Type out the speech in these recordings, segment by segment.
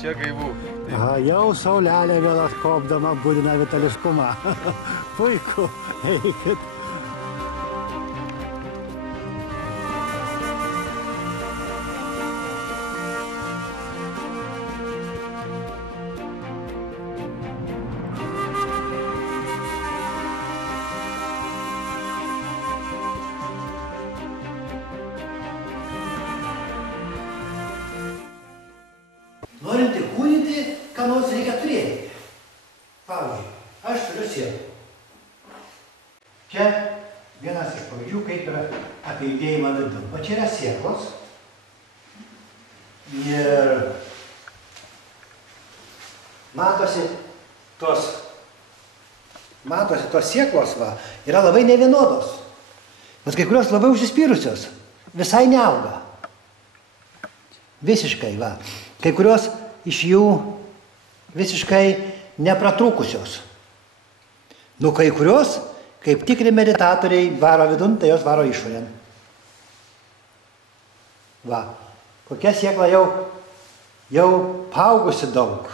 čia gaivų. Aha, jau saulelė vėl atkopdama būdina vitališkumą. Puiku, eikit. Norint įkūnyti, ką nors reikia turėti. Pavyzdžiui, aš turiu sielą. Čia vienas iš pavyzdžių, kaip yra apie judėjimą vidun. O čia yra sėklos. Ir matosi tos sėklos, yra labai nevienodos. Bet kai kurios labai užsispyrusios, visai neauga. Visiškai, Kai kurios iš jų visiškai nepratrūkusios. Nu, kai kurios, kaip tikri meditatoriai, varo vidun, tai jos varo išorėn. Kokia sėkla jau paaugusi daug.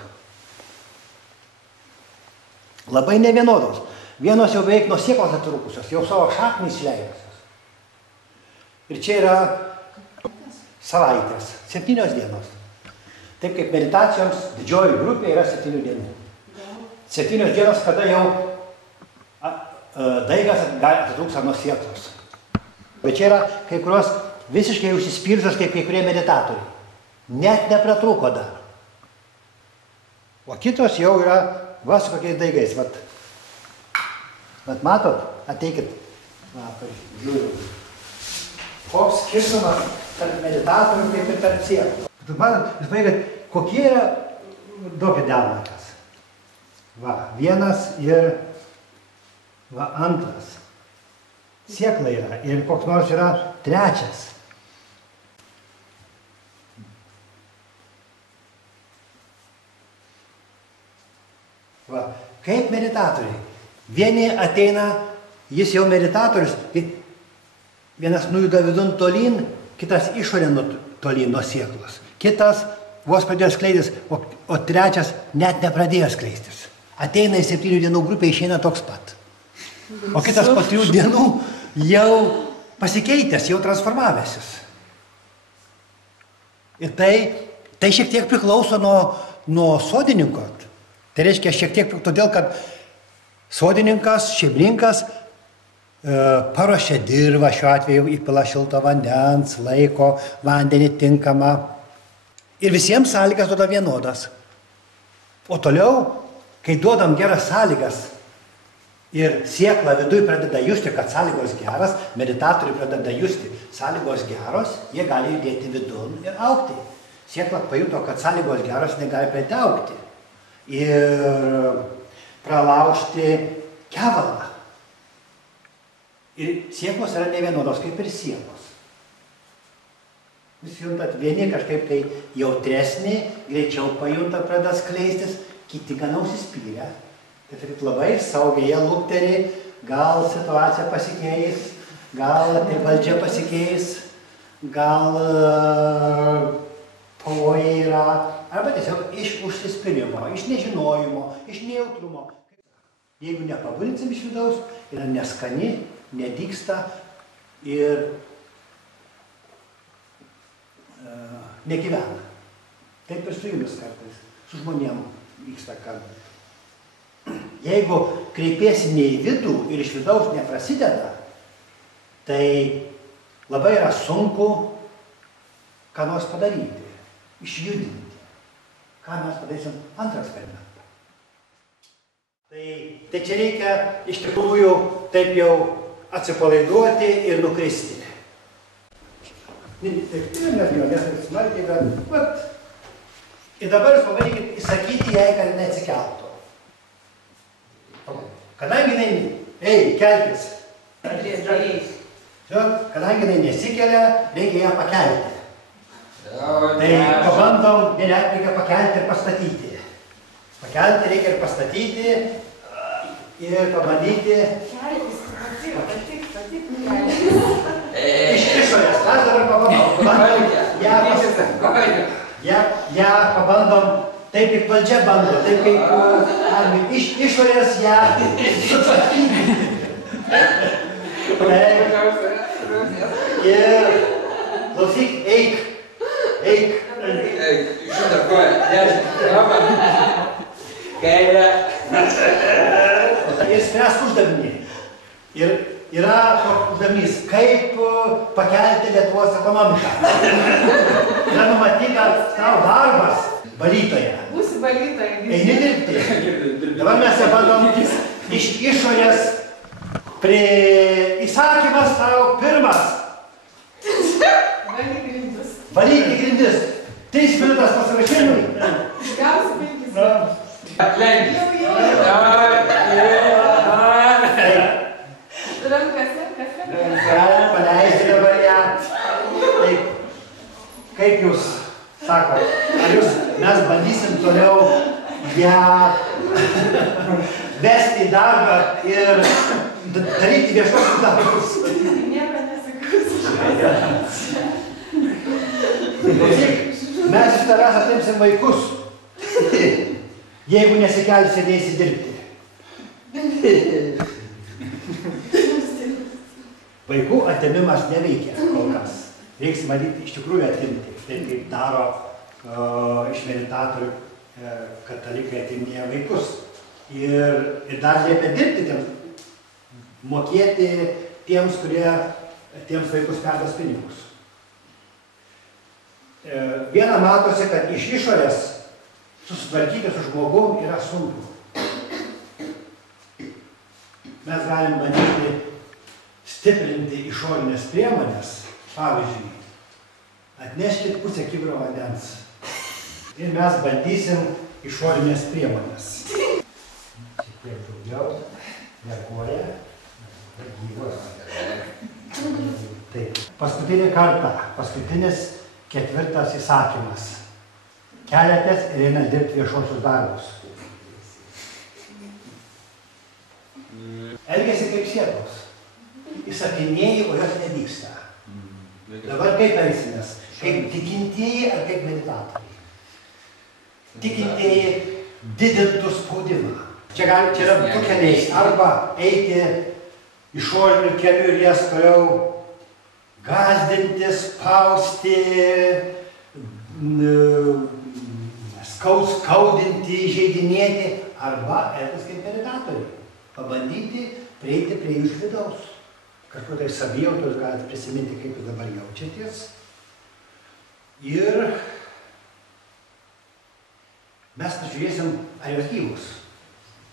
Labai nevienodos. Vienos jau beveik nuo sėklos atitrūkusios, jau savo šaknį išleidusios. Ir čia yra savaitės, 7 dienos. Taip kaip meditacijoms didžioji grupė yra 7 dienų. 7 dienos, kada jau daigas atitrūksta nuo sėklos. Bet čia yra kai kurios visiškai užsispyrusios kaip kai kurie meditatoriai. Net nepratrūko dar. O kitos jau yra su kokiais daigais. Vat matot, ateikit. Žiūriu. Koks skirtumas tarp meditatorių kaip ir tarp sėklų. Matot, jūs paėgat, kokie yra duokit delnakas. Vienas ir antras. Sėkla yra ir koks nors yra trečias. Kaip meditatoriai. Vieni ateina, jis jau meditatorius, vienas nujuda vidun tolyn, kitas išorėn tolyn nuo sėklos. Kitas vos pradėjo skleistis, o trečias net nepradėjo skleistis. Ateina į 7 dienų grupę, išeina toks pat. O kitas po 3 dienų jau pasikeitęs, jau transformavęsis. Ir tai šiek tiek priklauso nuo sodininko. Tai reiškia šiek tiek, todėl kad sodininkas, šeimininkas paruošia dirvą, šiuo atveju įpila šilto vandens, laiko vandenį tinkamą. Ir visiems sąlygas duoda vienodas. O toliau, kai duodam geras sąlygas ir sėkla viduj pradeda justi, kad sąlygos geras, meditatoriai pradeda justi, sąlygos geros, jie gali judėti vidun ir augti. Sėkla pajuto, kad sąlygos geros, negali pradėti augti. Ir pralaužti kevalą. Ir sėklos yra nevienodos kaip ir sielos. Jūs juntat, vieni kažkaip tai jautresni, greičiau pajunta, pradeda skleistis, kiti gana užsispyrę. Tai sakyt, labai saugiai jie lukteri, gal situacija pasikeis, gal valdžia pasikeis, gal pavojai yra, arba tiesiog iš užsispyrimo, iš nežinojimo, iš nejautrumo. Jeigu nepabudinsim iš vidaus, yra neskani, nedygsta ir negyvena. Taip ir su jumis kartais, su žmonėm vyksta kartais. Jeigu kreipiesi ne į vidų ir iš vidaus neprasideda, tai labai yra sunku ką nors padaryti, išjudinti. Ką mes padarysim antrą eksperimentą. Tai čia reikia iš tikrųjų taip jau atsipalaiduoti ir nukristi. Ir dabar jūs pabandykit įsakyti jai, kad neatsikeltų. Kadangi jinai, kelkis. Kadangi jinai nesikelia, reikia ją pakelti. Tai pabandom, reikia pakelti ir pastatyti. Pakelti reikia ir pastatyti ir pabandyti. Iš išorės, aš dabar pabandom. Ja pabandom taip kaip valdžia bando, taip kaip iš išorės ją sutvarkyti. Ir klausyk, eik. Eik, šitą koją, dešinę, labą. Kairę. Ir spręs uždavinį. Ir yra toks uždavinys, kaip pakelti Lietuvos ekonomiką. Yra numatyta tavo darbas valytoja. Būsi valytoja. Eini dirbti. Dabar mes ją bandom iš išorės prie įsakymas tau pirmas. Valyti grindis. Valyti grindis. 3 minutės pasirašymui. Gausi 5 minučių. Atlenkis. Rankose. Galim paleisti dabar ją. Taip, kaip jūs sakot, ar mes bandysim toliau ją vesti į darbą ir daryti viešuosius darbus? Nieko nesakysiu. Mes iš tavęs atimsim vaikus, jeigu nesikelsi ir neisi dirbti. Vaikų atėmimas neveikia kol kas. Reiks matyti iš tikrųjų atimti, taip kaip daro iš meditatorių katalikai atiminėja vaikus. Ir dar liepia dirbti tiems, mokėti tiems, kurie tiems vaikus perdas pinigus. Viena matosi, kad iš išorės susitvarkyti su žmogum yra sunku. Mes galim bandyti stiprinti išorinės priemonės, pavyzdžiui, atneškit pusę kibro vandens ir mes bandysim išorinės priemonės. Šiek tiek daugiau, reaguoja, gyvos. Taip, paskutinį kartą, paskutinis 4 įsakymas. Keliatės ir eina dirbti viešuosius darbus. Elgiasi kaip sėklos. Įsakinėjai, o jos nevyksta. Dabar kaip elgsimės? Kaip tikintieji ar kaip meditatoriai? Tikintieji didintų spaudimą. Čia yra du keliai. Arba eiti išoriniu keliu ir jas toliau gąsdinti, spausti, skaudinti, įžeidinėti, arba elgtis kaip meditatoriai. Pabandyti prieiti prie jų iš vidaus. Kažkur tai savijautos galite prisiminti, kaip jūs dabar jaučiatės. Ir mes pažiūrėsim, ar jos gyvus,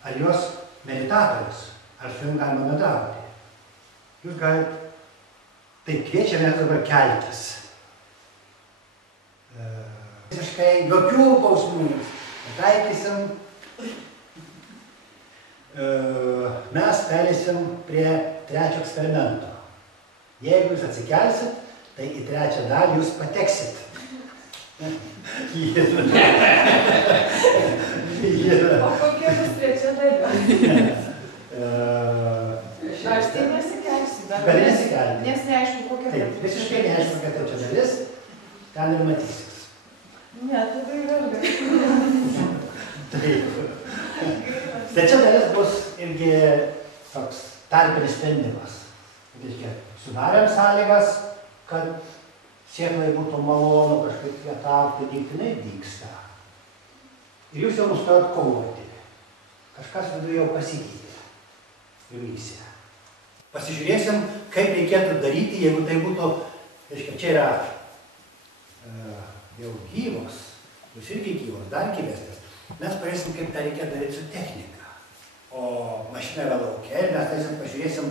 ar jos meditatorius, ar su jums galima bendrauti. Jūs galite, taip kviečiame dabar keltis. Visiškai jokių bausmų netaikysim. Mes perėsim prie 3 eksperimento. Jeigu jūs atsikelsit, tai į 3 dalį jūs pateksit. O kokia bus 3 dalis? Aš tai nesikelsiu. Gali nesikelti. Nes neaišku, kokia Taip, visiškai neaišku, kokia 3 dalis. Ten ir matysis. Ne, tada yra ilgai. Taip. 3 dalis bus irgi toks tarpinis sprendimas. Sudarėm sąlygas, kad sėklai būtų malonu kažkaip vietauti, dinktinai dyksta. Ir jūs jau nustojot kovoti. Kažkas viduje jau pasikeitė. Jumyse. Pasižiūrėsim, kaip reikėtų daryti, jeigu tai būtų, čia yra jau gyvos, jūs irgi gyvos, dar gyvesnės. Mes pažiūrėsim, kaip tą reikia daryti su technika. O mašina yra laukia ir mes pažiūrėsim,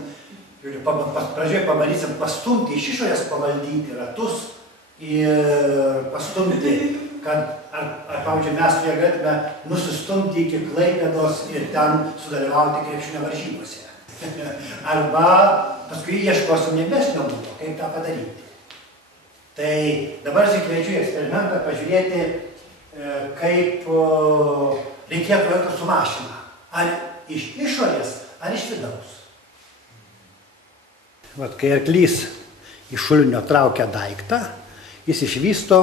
pradžioje pabandysim pastumti iš išorės, pavaldyti ratus ir pastumti, kad, pavyzdžiui, mes su ja galėtume nusistumti iki Klaipėdos ir ten sudalyvauti krepšinio varžybose. Arba paskui ieškosim nebesnio būdo, kaip tą padaryti. Tai dabar kviečiu į eksperimentą pažiūrėti, kaip reikėtų elgtis su mašina. Ar iš išorės, ar iš vidaus. Vat, kai arklys iš šulinio traukia daiktą, jis išvysto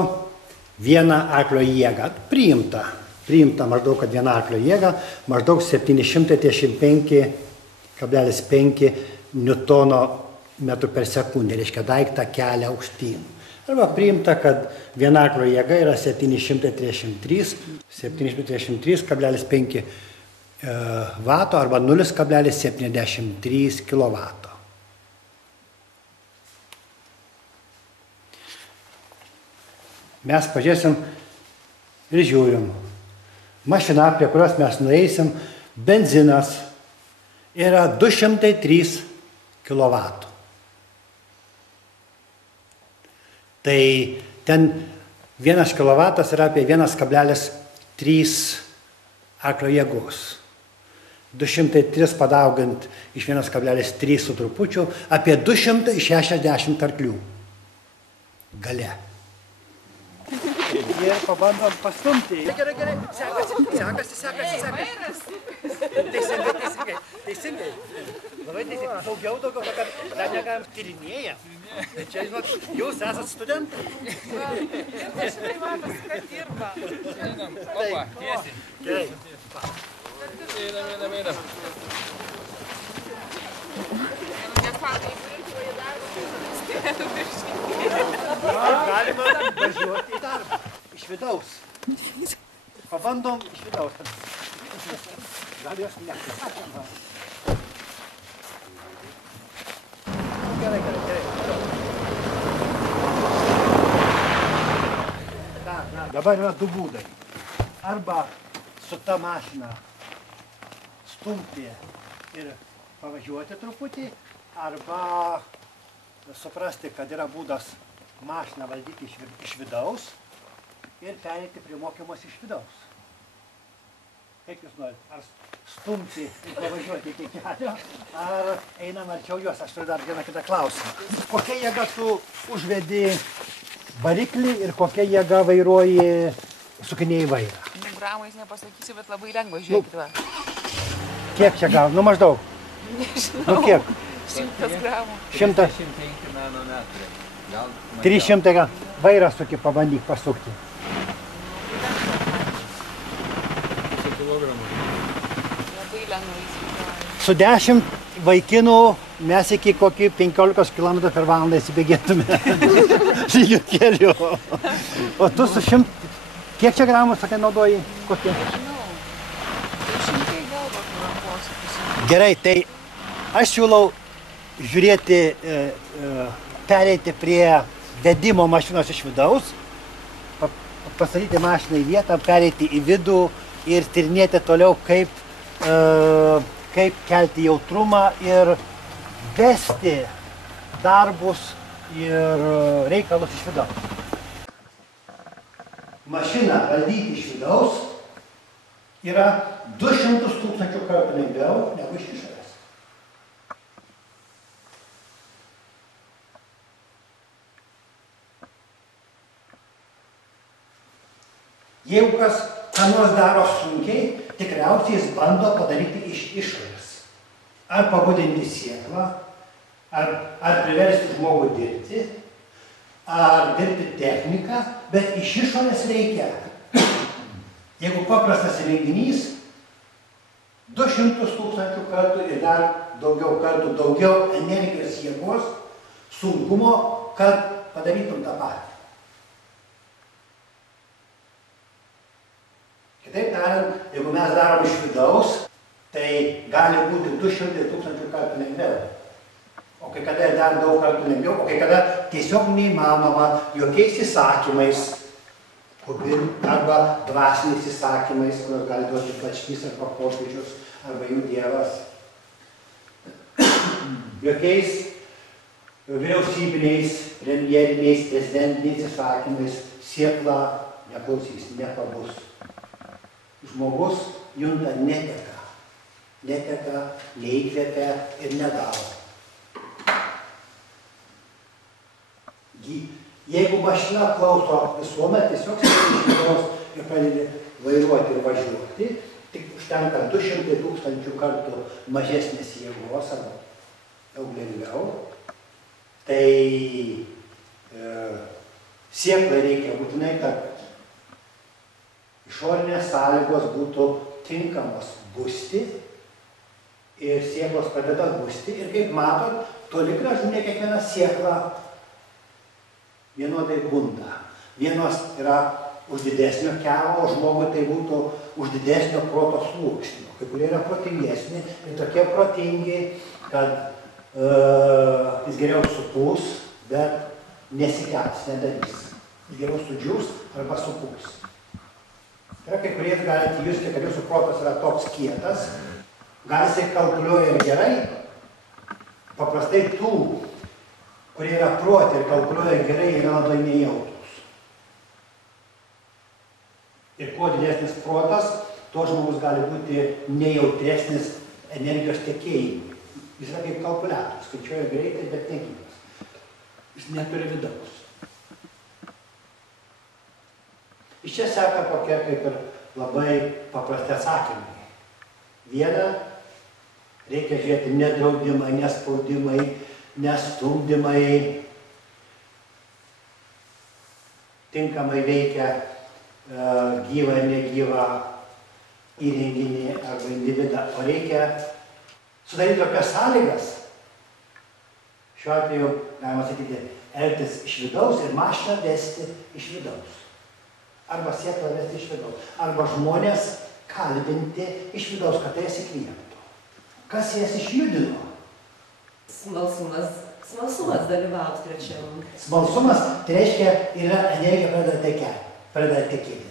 vieną arklio jėgą, priimtą. priimta maždaug, kad viena arklio jėga, maždaug 735,5 Newtono metrų per sekundę, reiškia daiktą kelia aukštyn. Arba priimta, kad viena arklio jėga yra 733,5 vato arba 0,73 kilovato. Mes pažiūrėsim ir žiūrim. Mašina, prie kurios mes nueisim, benzinas yra 203 kilovatų. Tai ten 1 kilovatas yra apie 1,3 arklio jėgos. 203 padaugant iš 1,3 su trupučiu, apie 260 arklių gale. Ir pabandom pastumti. Gerai, sekasi. Teisingai. Labai teisingai. Daugiau, kad dar negalim tyrinėję. Čia, žinot, jūs esat studentai. Aš privatas, kad dirba. Opa, tiesiai. Gerai. Einam. Galima važiuoti į darbą. Iš vidaus. Pabandom iš vidaus. Gal jos nesakėm. Gerai. Dabar yra du būdai. Arba su ta mašina stumti ir pavažiuoti truputį, arba suprasti, kad yra būdas mašiną valdyti iš vidaus ir pereiti prie mokymus iš vidaus. Kaip jūs norite? Ar stumti ir pavažiuoti iki kelio, ar einam arčiau juos? Aš turiu dar vieną kitą klausimą. Kokia jėga tu užvedi variklį ir kokia jėga vairuoji sukinėjai vairą? Gramais nepasakysiu, bet labai lengva, žiūrėkit va. Kiek čia gal? Nu maždaug. Nežinau. Nu kiek? 100 gramų. 100. 305 nanometrų. Gal 300 gal. Vairą suki, pabandyk pasukti. Labai lengva įsivaizduoju. Su 10 vaikinų mes iki kokį 15 km per valandą įsibėgėtume. Lygių keliu. O tu su 100... Kiek čia gramų, sakai, naudoji? Kokie? Nežinau. 100 galva rankos. Gerai, tai aš siūlau žiūrėti, pereiti prie vedimo mašinos iš vidaus, pastatyti mašiną į vietą, pereiti į vidų ir tyrinėti toliau, kaip kelti jautrumą ir vesti darbus ir reikalus iš vidaus. Mašiną valdyti iš vidaus yra 200 000 kartų lengviau negu iš išorės. Jeigu kas ką nors daro sunkiai, tikriausiai jis bando padaryti iš išorės. Ar pabudinti sėklą, ar priversti žmogų dirbti, ar dirbti techniką, bet iš išorės reikia. Jeigu paprastas įrenginys, 200 000 kartų ir dar daugiau energijos jėgos, sunkumo, kad padarytum tą patį. Kitaip tariant, jeigu mes darom iš vidaus, tai gali būti 200 000 kartų lengviau. O kai kada ir dar daug kartų lengviau, o kai kada tiesiog neįmanoma jokiais įsakymais, arba dvasiniais įsakymais, kurios gali duoti plačkys arba popiežius, arba jų dievas. Jokiais vyriausybiniais, premjeriniais, prezidentiniais įsakymais siekla neklausys, nepabus. Žmogus junta neteka, neįkvepia ir nedaro. Jeigu mašina klauso visuomet, tiesiog sėdės ir pradedi vairuoti ir važiuoti, tik užtenka 200 000 kartų mažesnės jėgos arba daug lengviau, tai sėklai reikia būtinai, kad iš išorinės sąlygos būtų tinkamos busti ir sėklos pradeda busti. Ir kaip matot, toli gražu ne kiekviena sėkla vienodai bunda. Vienos yra už didesnio kelio, o žmogui tai būtų už didesnio proto sluoksnio. Kai kurie yra protingesni ir tokie protingi, kad jis geriau supūs, bet nesikels, nedarys. Jis geriau sudžiūs arba supūs. Tai yra, kai kurie galite justi, kad jūsų protas yra toks kietas, gal jisai kalkuliuoja ir gerai. Paprastai tų, kurie yra proti ir kalkuliuoja gerai, yra labai nejautrus. Ir kuo didesnis protas, tuo žmogus gali būti nejautresnis energijos tekėjimui. Jis yra kaip kalkuliatorius, skaičiuoja greitai, bet negyvas. Jis neturi vidaus. Iš čia seka tokia kaip ir labai paprasti atsakymai. Viena, reikia žiūrėti nedraudimai, nespaudimai, nestumdymai, tinkamai veikia gyvą ir negyvą įrenginį arba individą, o reikia sudaryti tokias sąlygas, šiuo atveju, galima sakyti, elgtis iš vidaus ir mašiną vesti iš vidaus. Arba sėklą vesti iš vidaus. Arba žmonės kalbinti iš vidaus, kad tai jas įkvėptų. Kas jas išjudino? Smalsumas dalyvauti trečiam. Smalsumas, tai reiškia, yra energija pradeda tekėti.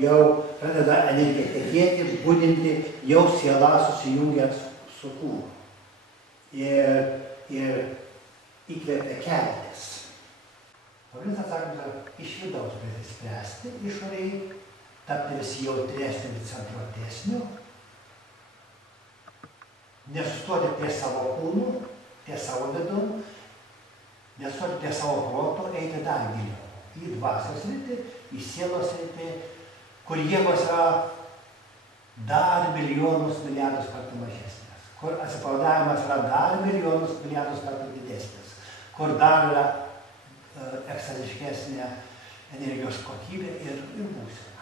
Jau pradeda energija tekėti, budinti, jau siela susijungia su kūnu. Ir įkvėpia keltis. Pagrindinis atsakymas yra iš vidaus pradėti spręsti, išoriai, tapti vis jautresniu ir centruotesniu, nesustoti ties savo kūnu, ties savo vidum, nesustoti ties savo proto, eiti dar giliau. Į dvasios sritį, į sielos sritį, kur jėgos yra dar milijonus milijardus kartų mažesnės, kur atsipalaidavimas yra dar milijonus milijardus kartų didesnis, kur dar yra ekstatiškesnė energijos kokybė ir būsena.